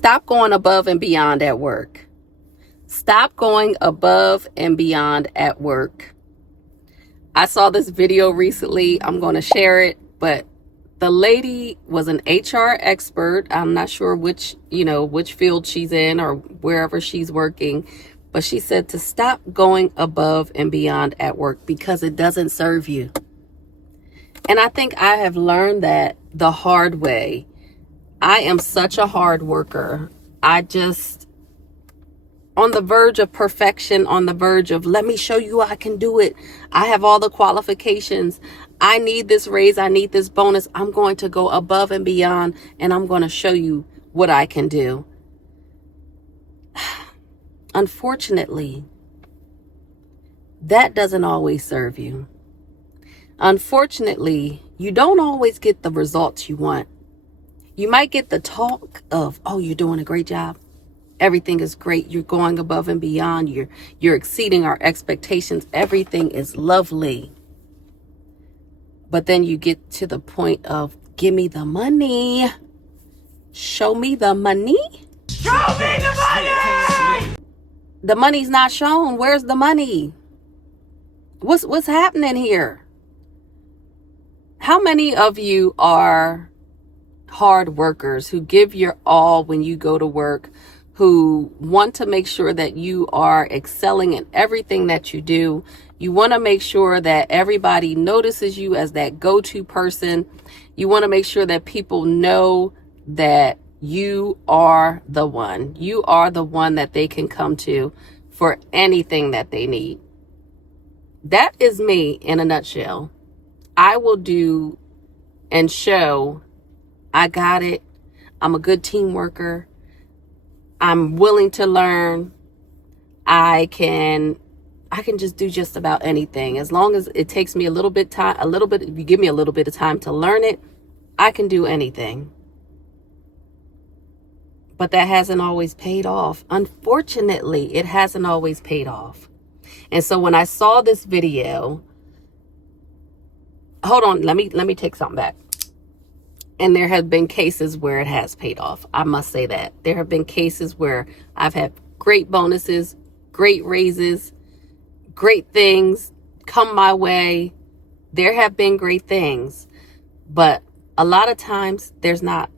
Stop going above and beyond at work. Stop going above and beyond at work. I saw this video recently. I'm going to share it, but the lady was an HR expert. I'm not sure which field she's in or wherever she's working, but she said to stop going above and beyond at work because it doesn't serve you. And I think I have learned that the hard way. I am such a hard worker. I just on the verge of perfection, on the verge of, let me show you I can do it. I have all the qualifications. I need this raise. I need this bonus. I'm going to go above and beyond, and I'm going to show you what I can do. Unfortunately, that doesn't always serve you. Unfortunately, you don't always get the results you want. You might get the talk of, oh, you're doing a great job. Everything is great. You're going above and beyond. You're exceeding our expectations. Everything is lovely. But then you get to the point of, give me the money. Show me the money. Show me the money! The money's not shown. Where's the money? What's happening here? How many of you are hard workers who give your all when you go to work, who want to make sure that you are excelling in everything that you do? You want to make sure that everybody notices you as that go-to person. You want to make sure that people know that you are the one. You are the one that they can come to for anything that they need. That is me in a nutshell. I will do and show I got it. I'm a good team worker. I'm willing to learn. I can just do just about anything. As long as it takes me if you give me a little bit of time to learn it, I can do anything. But that hasn't always paid off. Unfortunately, it hasn't always paid off. And so when I saw this video, hold on, let me take something back. And there have been cases where it has paid off. I must say that. There have been cases where I've had great bonuses, great raises, great things come my way. There have been great things. But a lot of times there's not,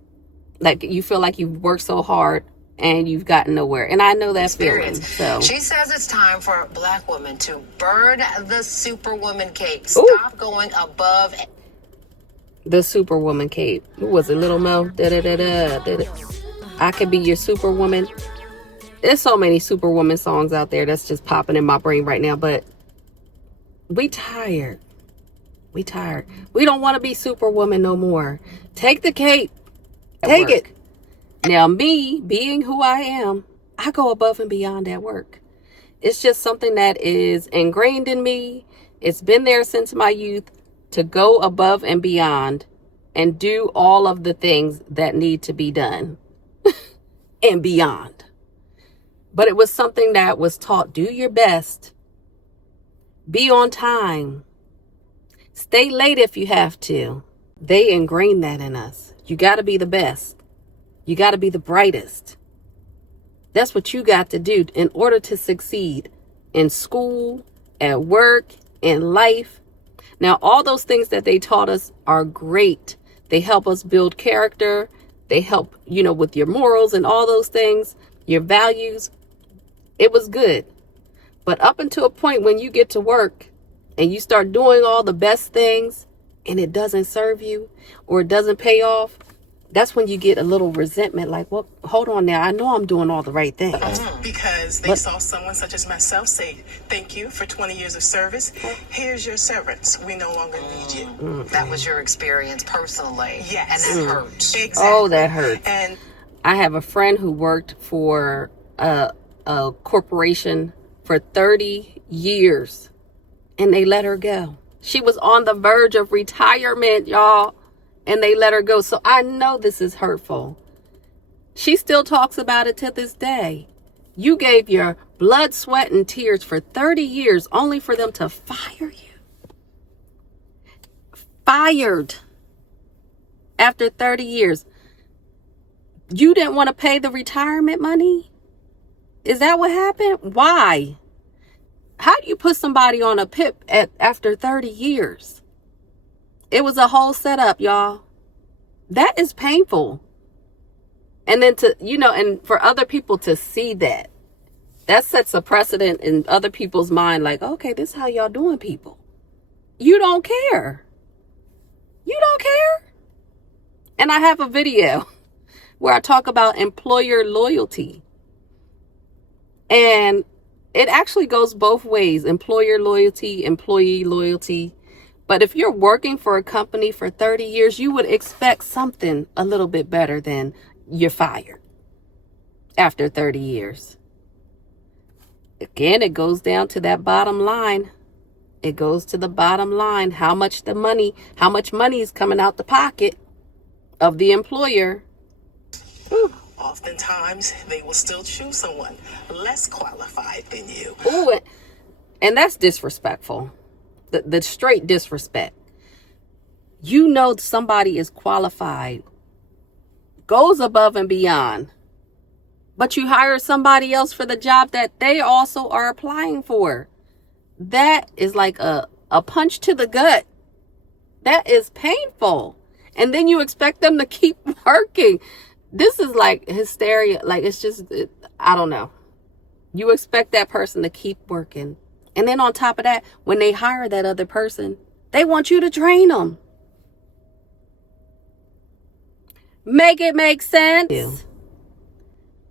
like, you feel like you've worked so hard and you've gotten nowhere. And I know that feeling. So she says it's time for Black women to burn the Superwoman cape. Stop going above. The Superwoman cape. Who was it? Little Mo? I could be your Superwoman. There's so many Superwoman songs out there that's just popping in my brain right now. But we tired. We tired. We don't want to be Superwoman no more. Take the cape. Take it. Now, me being who I am, I go above and beyond at work. It's just something that is ingrained in me. It's been there since my youth, to go above and beyond and do all of the things that need to be done and beyond. But it was something that was taught. Do your best. Be on time. Stay late if you have to. They ingrained that in us. You got to be the best. You got to be the brightest. That's what you got to do in order to succeed in school, at work, in life. Now, all those things that they taught us are great. They help us build character. They help, with your morals and all those things, your values. It was good. But up until a point when you get to work and you start doing all the best things and it doesn't serve you or it doesn't pay off, that's when you get a little resentment, like, well, hold on now. I know I'm doing all the right things. Because they saw someone such as myself say, thank you for 20 years of service. Here's your severance. We no longer need you. That was your experience personally. Yes. And that hurt. Exactly. Oh, that hurt. And I have a friend who worked for a corporation for 30 years and they let her go. She was on the verge of retirement, y'all. And they let her go. So I know this is hurtful. She still talks about it to this day. You gave your blood, sweat, and tears for 30 years only for them to fire you. Fired after 30 years. You didn't want to pay the retirement money? Is that what happened? Why? How do you put somebody on a PIP after 30 years? It was a whole setup, y'all. That is painful. And then and for other people to see that sets a precedent in other people's mind. Like, okay, this is how y'all doing people. You don't care. You don't care. And I have a video where I talk about employer loyalty. And it actually goes both ways. Employer loyalty, employee loyalty. But if you're working for a company for 30 years, you would expect something a little bit better than you're fired after 30 years. Again, it goes down to that bottom line. It goes to the bottom line. How much money is coming out the pocket of the employer. Ooh. Oftentimes, they will still choose someone less qualified than you. Ooh, and that's disrespectful. The straight disrespect. You know somebody is qualified, goes above and beyond, but you hire somebody else for the job that they also are applying for. That is like a punch to the gut. That is painful. And then you expect them to keep working. This is like hysteria. Like, it's just, I don't know. You expect that person to keep working. And then on top of that, when they hire that other person, they want you to train them. Make it make sense.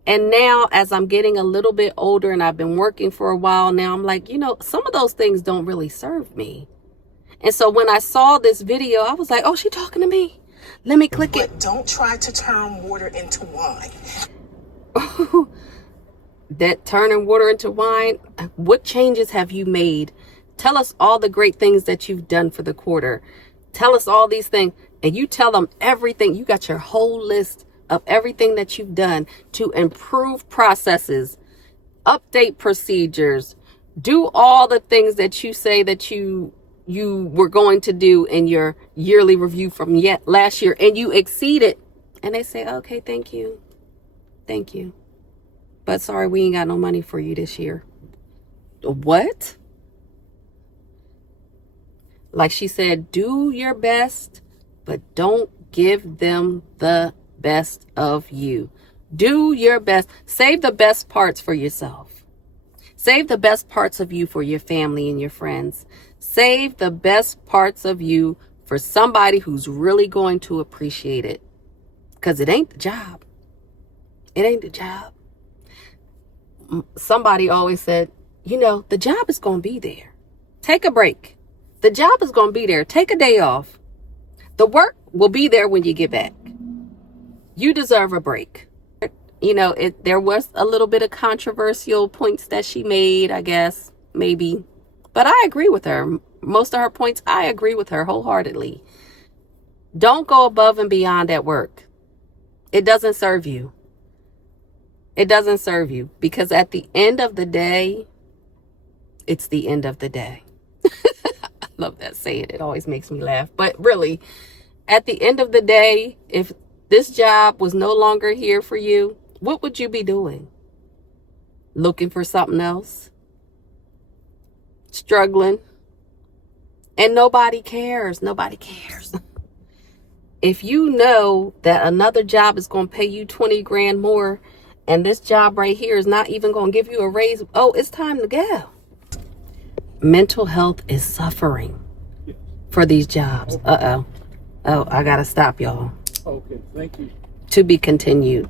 And now, as I'm getting a little bit older and I've been working for a while now, I'm like, some of those things don't really serve me. And so when I saw this video, I was like, oh, she talking to me. Let me click it. But don't try to turn water into wine. That turning water into wine. What changes have you made? Tell us all the great things that you've done for the quarter. Tell us all these things. And you tell them everything. You got your whole list of everything that you've done to improve processes, update procedures, do all the things that you say that you were going to do in your yearly review from last year, and you exceed it. And they say, okay, thank you. Thank you. But sorry, we ain't got no money for you this year. What? Like she said, do your best, but don't give them the best of you. Do your best. Save the best parts for yourself. Save the best parts of you for your family and your friends. Save the best parts of you for somebody who's really going to appreciate it. Because it ain't the job. It ain't the job. Somebody always said, the job is going to be there. Take a break. The job is going to be there. Take a day off. The work will be there when you get back. You deserve a break. There was a little bit of controversial points that she made, I guess, maybe. But I agree with her. Most of her points, I agree with her wholeheartedly. Don't go above and beyond at work. It doesn't serve you. It doesn't serve you, because at the end of the day, it's the end of the day. I love that saying. It always makes me laugh. But really, at the end of the day, if this job was no longer here for you, what would you be doing? Looking for something else? Struggling? And nobody cares. Nobody cares. If you know that another job is going to pay you 20 grand more, and this job right here is not even going to give you a raise, oh, it's time to go. Mental health is suffering for these jobs. Uh-oh. Oh, I got to stop, y'all. Okay, thank you. To be continued.